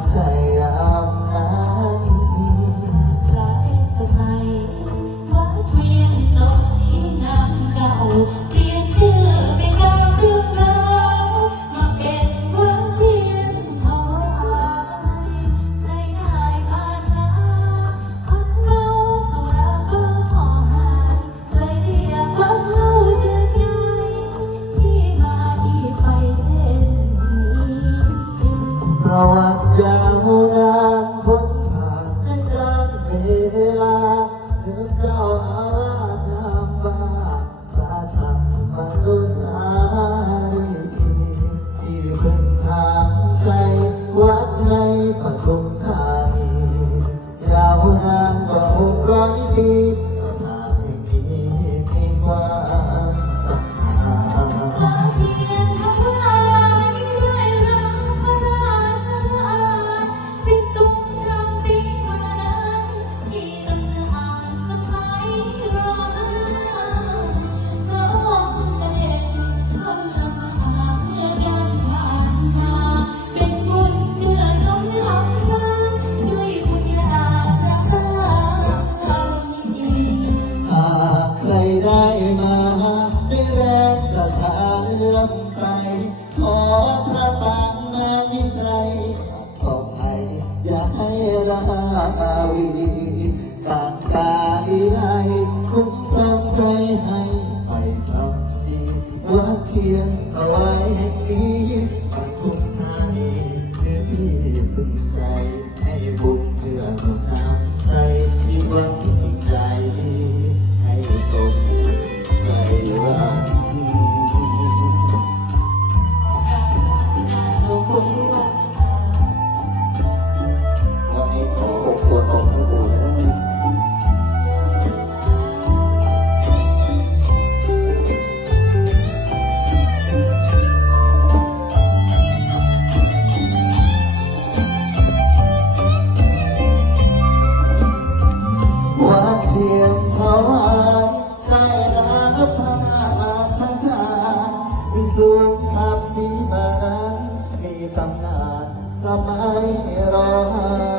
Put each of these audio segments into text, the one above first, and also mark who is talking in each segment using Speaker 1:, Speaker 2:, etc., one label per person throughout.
Speaker 1: say เวลาเดินจ้า ว่า
Speaker 2: เทียนเอาไว้แห่งนี้ของทุกท่านคือที่พึงใจให้บุญเพื่อ สวง
Speaker 1: ภาพสีมานั้นมีตำนานสมัยรอ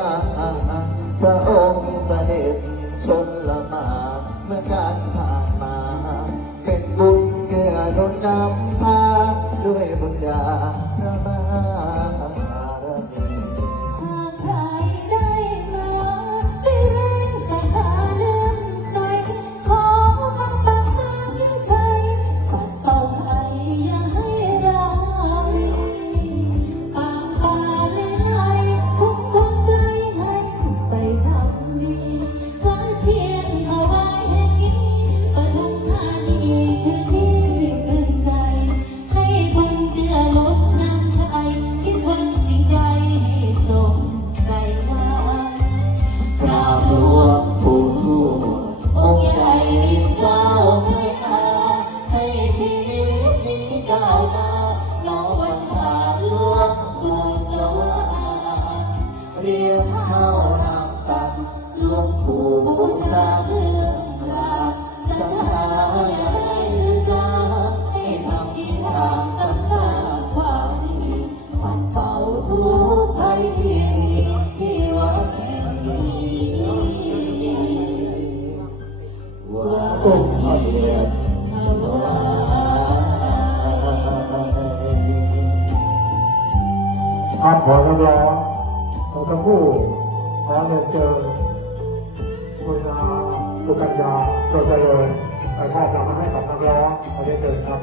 Speaker 1: เรียกเข้าทำตัดหลวงปู่บูชาเรื่องราวสัทธาอย่าให้จืดจาให้ทำชิ้นทางสรรสร้างความดีปัดเป่าทุกภัยที่มีที่วัดแห่งนี้ว่าองค์เสด็จ
Speaker 3: ครับขอรับรองขอทั้งคู่ขอเรียนเชิญคุณอาสุกัญญาโจเจริญไปมอบรางวัลให้กับนักร้องขอเรียนเชิญครับ